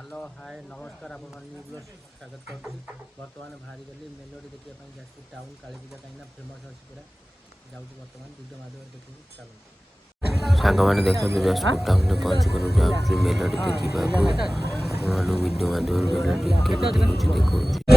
hello hi नमस्कार आप स्वागत कर बर्तमान बाहरी गली मेलोडी देखा जाजपुर टाउन काली पूजा कहीं फेमस अच्छी पूरा जाऊँ बर्तमान वीडियो माध्यम देखिए चलो सांग मैंने देखते जाजपुर टाउन में पहुँच कर जाऊँ मेलोडी देखा वीडियो माध्यम मेलोडी देखो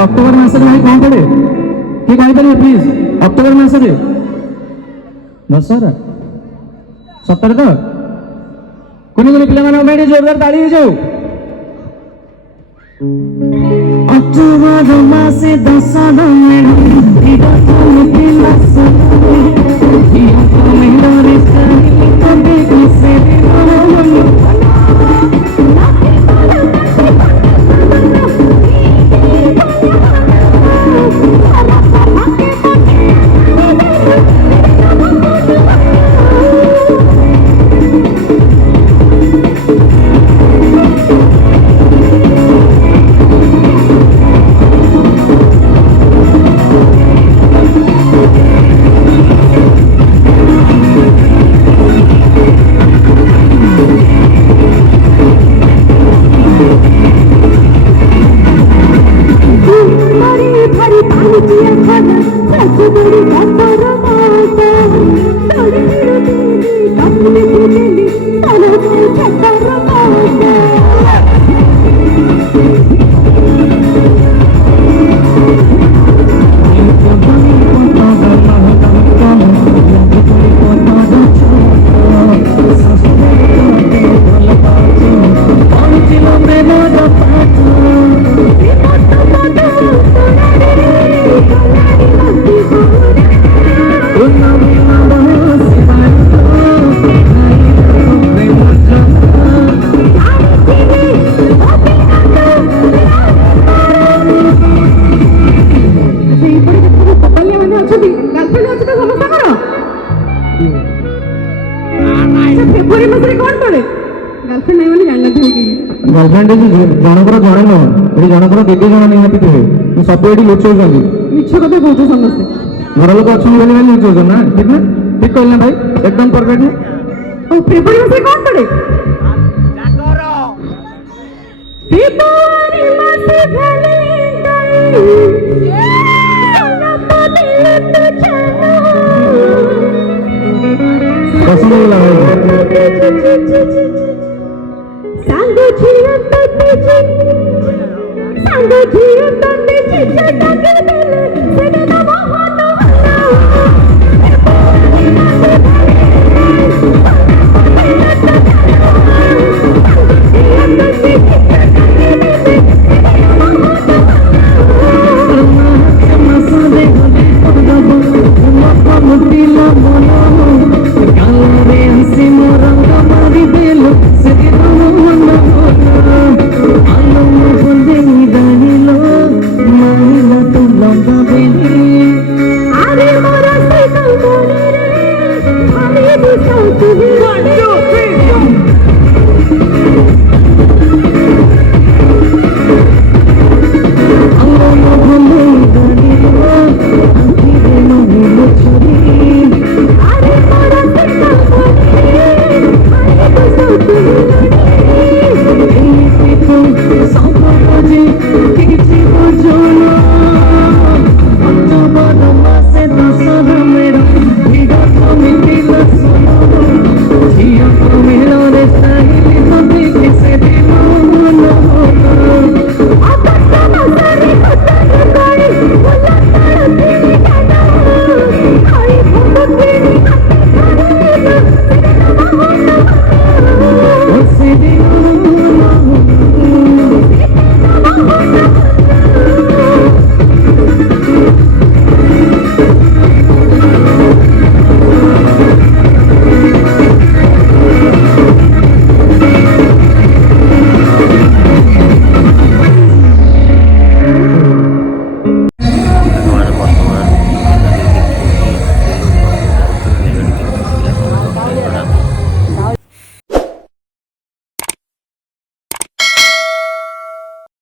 अक्टोबर मासरे भाई कौन पड़े कि कहीं पड़े प्लीज अक्टोबर मासरे दशहरा सतर तो कुनी कुनी पिला माने बैठे जोरदार ताली जाओ अक्टोबर मासे दशहरा में इधर तुम पिला सने ये तो मेरा रिश्ता कभी किसे गर्लफ्रेंड जनकर जड़े नुह जनकर दीदी जन निहाती थे सब ये लुचाऊँ मिछ कथा कौच समस्ते घर लोक अच्छा लुचाऊँ ना ठीक कहल ना भाई एकदम परफेक्ट फेब्रुआरी मास कौन पड़े सांगो